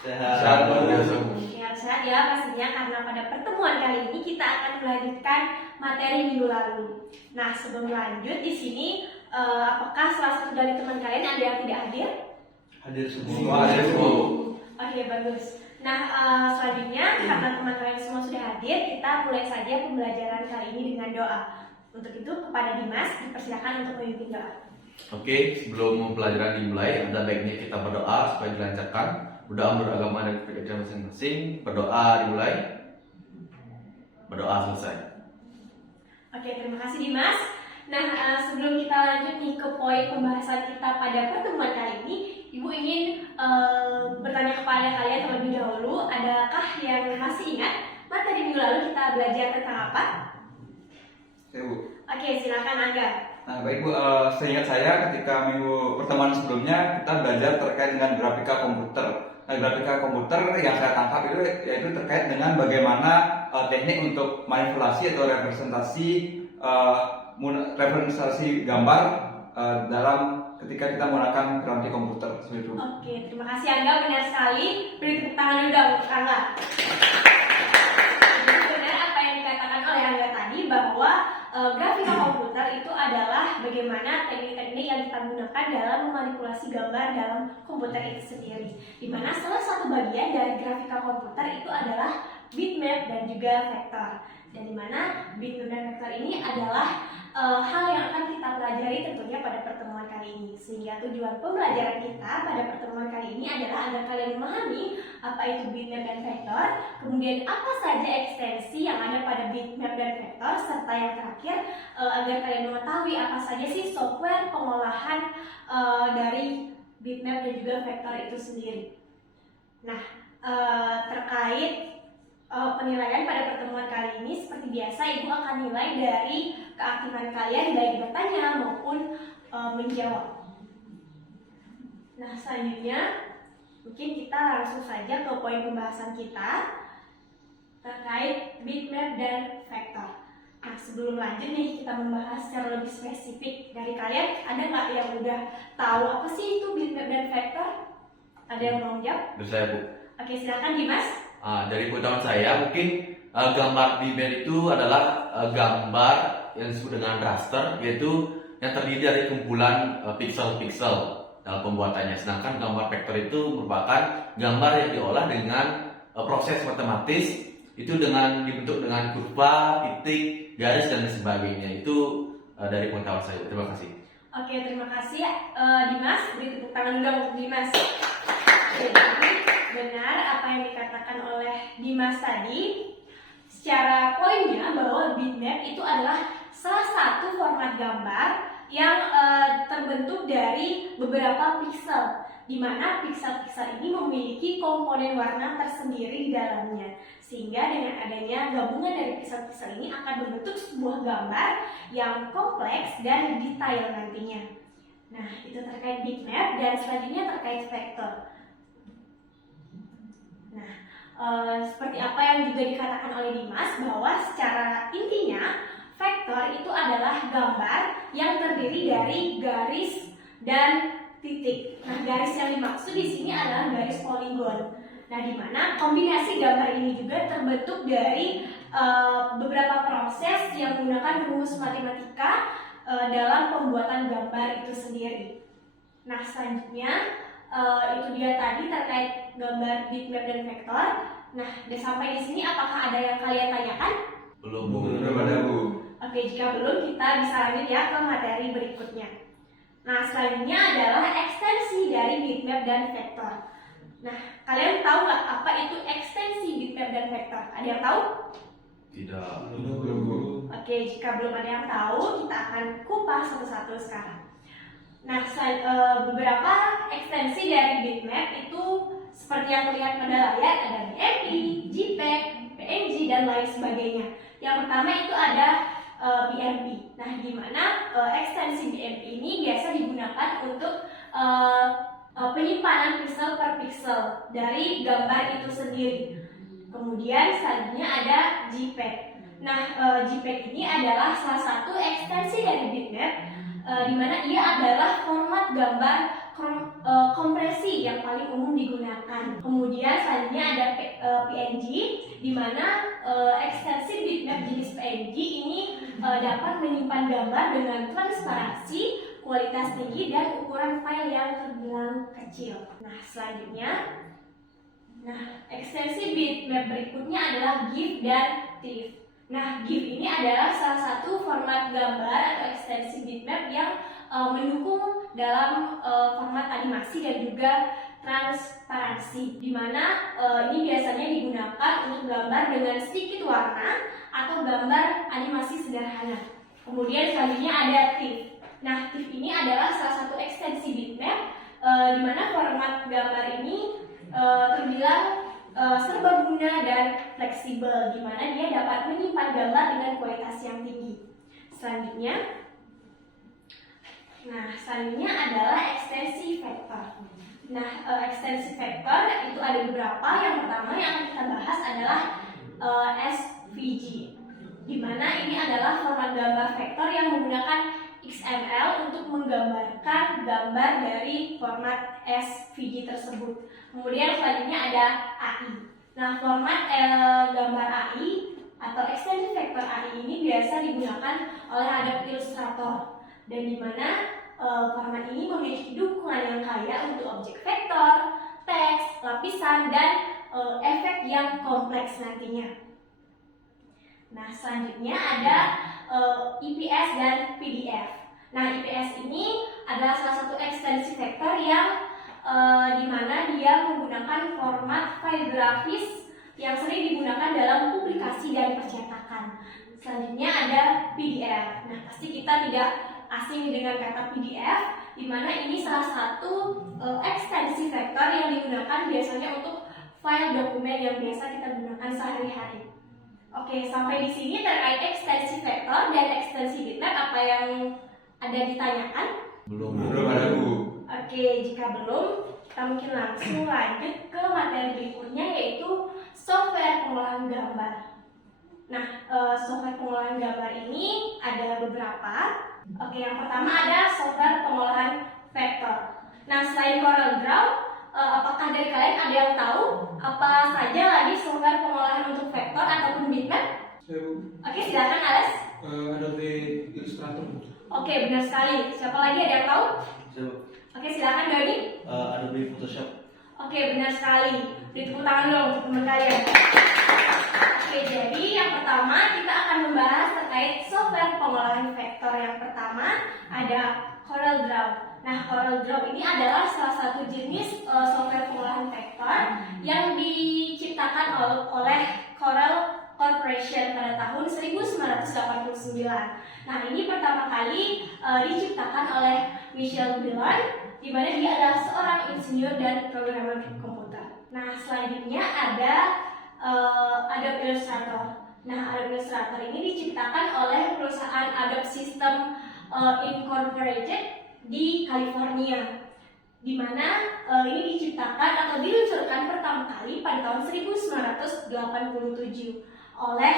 Sehat. Oke, harus sehat ya pastinya, karena pada pertemuan kali ini kita akan melanjutkan materi minggu lalu. Nah, sebelum lanjut di sini, apakah salah satu dari teman kalian ada yang tidak hadir? Hadir semua. Hadir semua. Oke, bagus. Nah, selanjutnya karena teman kalian semua sudah hadir, kita mulai saja pembelajaran kali ini dengan doa. Untuk itu kepada Dimas dipersilakan untuk memimpin doa. Oke, sebelum pembelajaran dimulai, ada baiknya kita berdoa supaya dilancarkan. Berdoa menurut agama dan kepercayaan masing-masing. Berdoa dimulai. Berdoa selesai. Oke, terima kasih Dimas. Nah, sebelum kita lanjut nih ke poin pembahasan kita pada pertemuan kali ini, Ibu ingin bertanya kepada kalian terlebih dahulu, adakah yang masih ingat materi minggu lalu kita belajar tentang apa? Ya, Bu. Oke, silakan Angga. Nah, baik Bu, seingat saya ketika minggu pertemuan sebelumnya kita belajar terkait dengan grafika komputer. Nah, grafika komputer yang saya tangkap itu yaitu terkait dengan bagaimana teknik untuk manipulasi atau representasi gambar dalam ketika kita menggunakan grafik komputer. Seperti itu. Oke, terima kasih Angga, benar sekali. Beri tepuk tangan dulu dong untuk Angga. Jadi benar apa yang dikatakan oleh Angga tadi, bahwa grafika komputer itu adalah bagaimana teknik-teknik yang kita gunakan dalam memanipulasi gambar dalam komputer itu sendiri. Dimana salah satu bagian dari grafika komputer itu adalah bitmap dan juga vektor. Dan dimana bitmap dan vektor ini adalah hal yang akan kita pelajari tentunya pada pertemuan kali ini. Sehingga tujuan pembelajaran kita pada pertemuan kali ini adalah agar kalian memahami apa itu bitmap dan vektor, kemudian apa saja ekstensi yang ada pada bitmap dan vektor, serta yang terakhir agar kalian mengetahui apa saja sih software pengolahan dari bitmap dan juga vektor itu sendiri. Nah, terkait penilaian pada pertemuan kali ini, seperti biasa Ibu akan nilai dari keaktifan kalian baik bertanya maupun menjawab. Nah, selanjutnya mungkin kita langsung saja ke poin pembahasan kita terkait bitmap dan vektor. Nah, sebelum lanjut nih kita membahas secara lebih spesifik, dari kalian ada nggak yang udah tahu apa sih itu bitmap dan vektor? Ada yang mau jawab? Dari saya, Bu. Oke, silakan Dimas. Dari pengetahuan saya, mungkin gambar bitmap itu adalah gambar yang disebut dengan raster, yaitu yang terdiri dari kumpulan piksel-piksel dalam pembuatannya. Sedangkan gambar vektor itu merupakan gambar yang diolah dengan proses matematis, itu dibentuk dengan kurva, titik, garis dan sebagainya. Itu dari pengetahuan saya. Terima kasih. Oke, terima kasih Dimas. Beri tepuk tangan dulu untuk Dimas. Jadi benar apa yang dikatakan oleh Dimas tadi. Secara poinnya bahwa bitmap itu adalah salah satu format gambar yang terbentuk dari beberapa piksel, di mana piksel-piksel ini memiliki komponen warna tersendiri di dalamnya. Sehingga dengan adanya gabungan dari piksel-piksel ini akan membentuk sebuah gambar yang kompleks dan detail nantinya. Nah, itu terkait bitmap, dan selanjutnya terkait vektor. Nah, seperti apa yang juga dikatakan oleh Dimas, bahwa secara intinya vektor itu adalah gambar yang terdiri dari garis dan titik. Nah, garis yang dimaksud di sini adalah garis poligon. Nah, di mana kombinasi gambar ini juga terbentuk dari beberapa proses yang menggunakan rumus matematika dalam pembuatan gambar itu sendiri. Nah, selanjutnya itu dia tadi terkait gambar bitmap dan vektor. Nah, dan sampai di sini apakah ada yang kalian tanyakan? Belum, Bu. Belum ada, Bu. Oke, jika belum kita bisa lanjut ya ke materi berikutnya. Nah, selanjutnya adalah ekstensi dari bitmap dan vektor. Nah, kalian tahu nggak apa itu ekstensi bitmap dan vektor? Ada yang tahu? Tidak. Belum, Bu. Oke, jika belum ada yang tahu, kita akan kupas satu-satu sekarang. Nah, beberapa ekstensi dari bitmap itu seperti yang terlihat pada layar, ada BMP, JPEG, PNG, dan lain sebagainya. Yang pertama itu ada BMP. Nah, di mana ekstensi BMP ini biasa digunakan untuk penyimpanan pixel per pixel dari gambar itu sendiri. Kemudian selanjutnya ada JPEG. Nah, JPEG ini adalah salah satu ekstensi dari bitmap, di mana ia adalah format gambar kompresi yang paling umum digunakan. Kemudian selanjutnya ada PNG, di mana ekstensi bitmap jenis PNG ini dapat menyimpan gambar dengan transparansi, kualitas tinggi, dan ukuran file yang terbilang kecil. Nah, selanjutnya, ekstensi bitmap berikutnya adalah GIF dan TIFF. Nah, GIF ini adalah salah satu format gambar atau ekstensi bitmap yang mendukung dalam format animasi dan juga transparansi, di mana ini biasanya digunakan untuk gambar dengan sedikit warna atau gambar animasi sederhana. Kemudian selanjutnya ada TIFF. Nah, TIFF ini adalah salah satu ekstensi bitmap di mana format gambar ini terbilang serbaguna dan fleksibel, di mana dia dapat menyimpan gambar dengan kualitas yang tinggi. Selanjutnya adalah ekstensi vektor. Nah, ekstensi vektor itu ada beberapa. Yang pertama yang akan kita bahas adalah SVG, di mana ini adalah format gambar vektor yang menggunakan XML untuk menggambarkan gambar dari format SVG tersebut. Kemudian selanjutnya ada AI. Nah, format gambar AI atau ekstensi vektor AI ini biasa digunakan oleh Adobe Illustrator, dan di mana format ini memiliki dukungan yang kaya untuk objek vektor, teks, lapisan, dan efek yang kompleks nantinya. Nah, selanjutnya ada IPS dan PDF. Nah, IPS ini adalah salah satu ekstensi vektor yang dimana dia menggunakan format file grafis yang sering digunakan dalam publikasi dan percetakan. Selanjutnya ada PDF. Nah, pasti kita tidak asing dengan kata PDF, di mana ini salah satu ekstensi vektor yang digunakan biasanya untuk file dokumen yang biasa kita gunakan sehari-hari. Oke, sampai di sini terkait ekstensi vektor dan ekstensi bitmap. Apa yang ada ditanyakan? Belum ada, Bu. Oke, jika belum, kita mungkin langsung lanjut ke materi berikutnya, yaitu software pengolahan gambar. Nah, software pengolahan gambar ini ada beberapa. Oke, yang pertama ada software pengolahan vektor. Nah, selain CorelDRAW, apakah dari kalian ada yang tahu apa saja lagi software pengolahan untuk vektor ataupun bitmap? Oke, silakan Alex. Adobe Illustrator. Oke, benar sekali. Siapa lagi, ada yang tahu? Oke, silakan Doni. Adobe Photoshop. Oke, benar sekali. Beri tepuk tangan dong untuk teman kalian. Oke, jadi yang pertama kita akan membahas terkait software pengolahan vektor. Yang pertama ada CorelDRAW. Nah, CorelDRAW ini adalah salah satu jenis software pengolahan vektor yang diciptakan oleh Corel Corporation pada tahun 1989. Nah, ini pertama kali diciptakan oleh Michel Billon, di mana dia adalah seorang insinyur dan programmer komputer. Nah, selanjutnya ada Adobe Illustrator. Nah, Adobe Illustrator ini diciptakan oleh perusahaan Adobe System Incorporated di California, di mana ini diciptakan atau diluncurkan pertama kali pada tahun 1987 oleh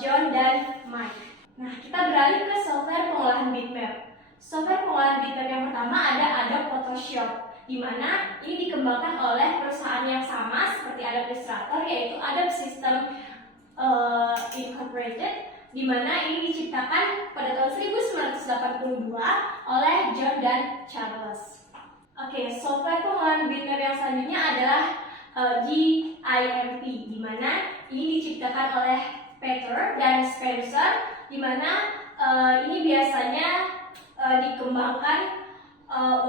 John dan Mike. Nah, kita beralih ke software pengolahan bitmap. Software pengolahan bitmap yang pertama ada Adobe Photoshop, di mana ini dikembangkan oleh perusahaan yang sama seperti Adobe Illustrator, yaitu Adobe System Incorporated, di mana ini diciptakan pada tahun 1982 oleh John dan Charles. Oke, software pengolahan bitmap yang selanjutnya adalah GIMP, di mana ini diciptakan oleh Peter dan Spencer, di mana ini biasanya dikembangkan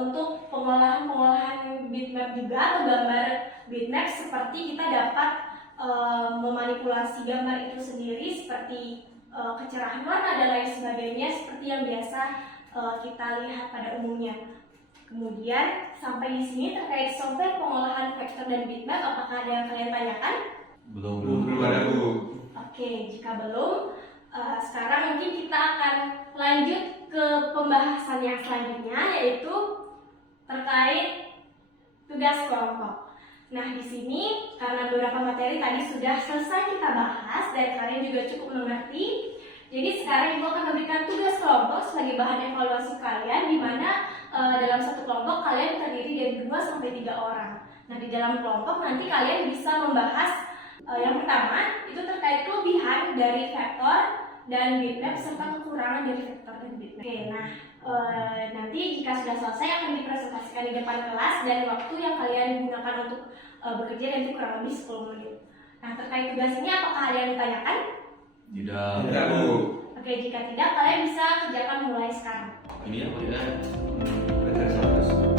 untuk pengolahan bitmap juga, atau gambar bitmap, seperti kita dapat memanipulasi gambar itu sendiri seperti kecerahan warna dan lain sebagainya, seperti yang biasa kita lihat pada umumnya. Kemudian sampai di sini terkait software pengolahan vektor dan bitmap, apakah ada yang kalian tanyakan? Belum ada, Bu. Oke, jika belum, sekarang mungkin kita akan lanjut ke pembahasan yang selanjutnya, yaitu terkait tugas kelompok. Nah, di sini karena beberapa materi tadi sudah selesai kita bahas dan kalian juga cukup mengerti, Jadi sekarang Ibu akan memberikan tugas kelompok sebagai bahan evaluasi kalian, di mana dalam satu kelompok kalian terdiri dari 2 sampai 3 orang. Nah, di dalam kelompok nanti kalian bisa membahas yang pertama itu terkait kelebihan dari vektor dan bitmap serta kekurangan dari vektor dan bitmap. Oke, nah nanti jika sudah selesai akan dipresentasikan di depan kelas, dan waktu yang kalian gunakan untuk bekerja nanti kurang lebih 10 menit. Nah, terkait tugas ini apakah ada yang ditanyakan? Tidak. Tidak, Bu. Oke, jika tidak kalian bisa kerjakan mulai sekarang. Ini ya, Bu, ya. Belajar 100.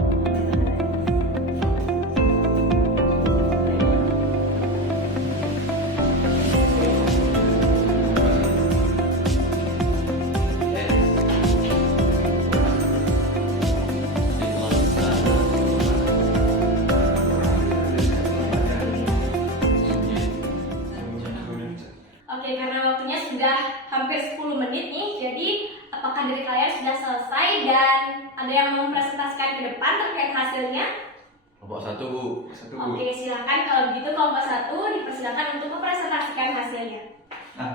Oke, karena waktunya sudah hampir 10 menit nih, jadi apakah dari kalian sudah selesai dan ada yang mau mempresentasikan ke depan terkait hasilnya? Kelompok 1, Bu. Satu, Bu. Oke, silakan kalau begitu kelompok 1 dipersilakan untuk mempresentasikan hasilnya. Nah,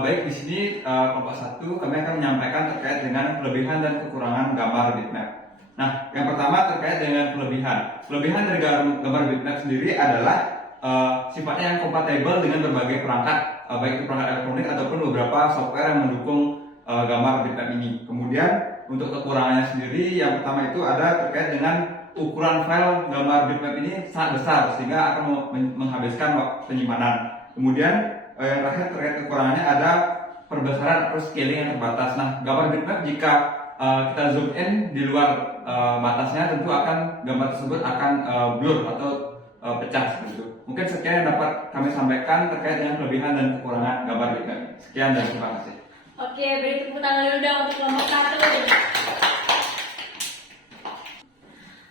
baik, di sini kelompok 1 kami akan menyampaikan terkait dengan kelebihan dan kekurangan gambar bitmap. Nah, yang pertama terkait dengan kelebihan. Kelebihan dari gambar bitmap sendiri adalah sifatnya yang kompatibel dengan berbagai perangkat, baik itu perangkat elektronik ataupun beberapa software yang mendukung gambar bitmap ini. Kemudian untuk kekurangannya sendiri, yang pertama itu ada terkait dengan ukuran file gambar bitmap ini sangat besar sehingga akan menghabiskan waktu penyimpanan. Kemudian yang terakhir terkait kekurangannya ada perbesaran atau scaling yang terbatas. Nah, gambar bitmap jika kita zoom in di luar batasnya, tentu akan gambar tersebut akan blur atau pecah seperti itu. Mungkin sekian yang dapat kami sampaikan terkait dengan kelebihan dan kekurangan gambar bitmap. Sekian dan terima kasih. Oke, beri tepuk tangan dulu dong untuk kelompok 1.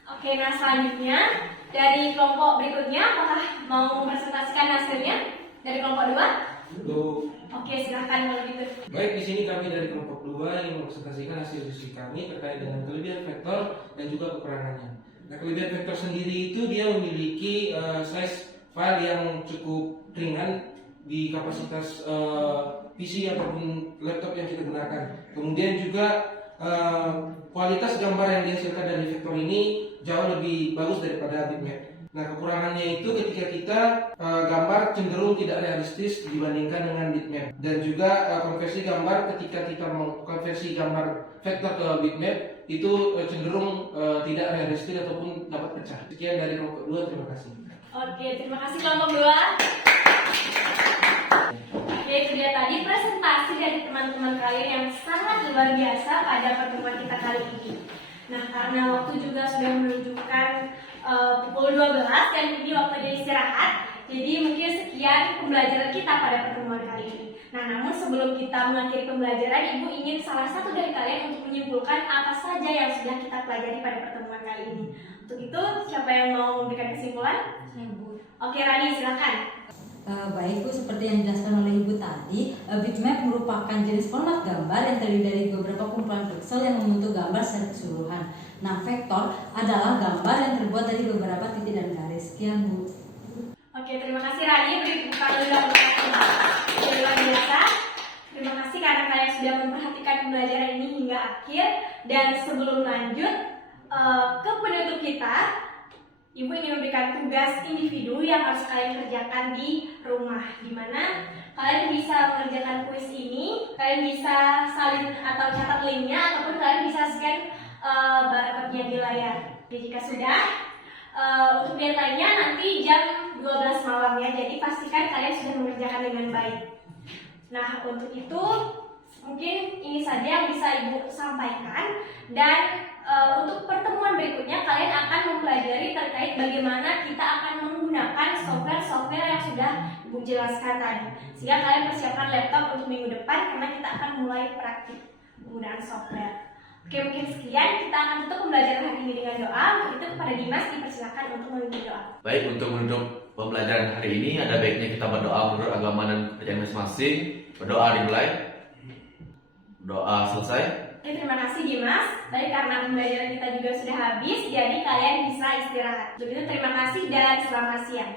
Oke, nah selanjutnya dari kelompok berikutnya, apakah mau mempresentasikan hasilnya dari kelompok 2? Untuk Oke, silahkan kalau gitu. baik, di sini kami dari kelompok 2 yang mempresentasikan hasil diskusi kami terkait dengan kelebihan vektor dan juga kekurangannya. Nah, kelebihan vektor sendiri itu dia memiliki size file yang cukup ringan di kapasitas PC ataupun laptop yang kita gunakan. Kemudian juga kualitas gambar yang dihasilkan dari vektor ini jauh lebih bagus daripada bitmap. Nah, kekurangannya itu ketika kita gambar cenderung tidak realistis dibandingkan dengan bitmap, dan juga konversi gambar ketika kita mengkonversi gambar vektor ke bitmap itu cenderung tidak realistis ataupun dapat pecah. Sekian dari kelompok 2, terima kasih. Oke, terima kasih kelompok 2. Oke, itu dia tadi presentasi dari teman-teman kalian yang sangat luar biasa pada pertemuan kita kali ini. Nah, karena waktu juga sudah menunjukkan pukul 12 dan ini waktunya istirahat, jadi mungkin sekian pembelajaran kita pada pertemuan kali ini. Nah, namun sebelum kita mengakhiri pembelajaran, Ibu ingin salah satu dari kalian untuk menyimpulkan apa saja yang sudah kita pelajari pada pertemuan kali ini. Untuk itu, siapa yang mau memberikan kesimpulan? Saya, Bu. Oke, Rani, silakan. Baik, Bu, seperti yang dijelaskan oleh Ibu tadi, bitmap merupakan jenis format gambar yang terdiri dari beberapa kumpulan pixel yang membentuk gambar secara keseluruhan. Nah, vektor adalah gambar yang terbuat dari beberapa titik dan garis. Sekian, Bu. Oke, terima kasih Rani. Beri tepuk tangan dulu untuk Rani. Luar biasa. Terima kasih karena kalian sudah memperhatikan pembelajaran ini hingga akhir. Dan sebelum lanjut ke penutup kita, Ibu ingin memberikan tugas individu yang harus kalian kerjakan di rumah, di mana kalian bisa mengerjakan kuis ini, kalian bisa salin atau catat linknya, ataupun kalian bisa scan barcode-nya di layar. Jadi jika sudah, untuk deadline-nya nanti jam 12 malam ya, jadi pastikan kalian sudah mengerjakan dengan baik. Nah, untuk itu mungkin ini saja yang bisa Ibu sampaikan, dan untuk pertemuan berikutnya kalian akan mempelajari terkait bagaimana kita akan menggunakan software-software yang sudah Ibu jelaskan tadi, sehingga kalian persiapkan laptop untuk minggu depan karena kita akan mulai praktik penggunaan software. Oke, mungkin sekian, kita akan tutup pembelajaran hari ini dengan doa. Untuk itu kepada Dimas dipersilakan untuk memimpin doa. Baik, untuk menutup pembelajaran hari ini ada baiknya kita berdoa menurut agama dan kepercayaan masing-masing. Berdoa dimulai. Doa selesai. Oke, terima kasih Dimas. Baik, karena pembelajaran kita juga sudah habis, jadi kalian bisa istirahat. Untuk itu terima kasih dan selamat siang.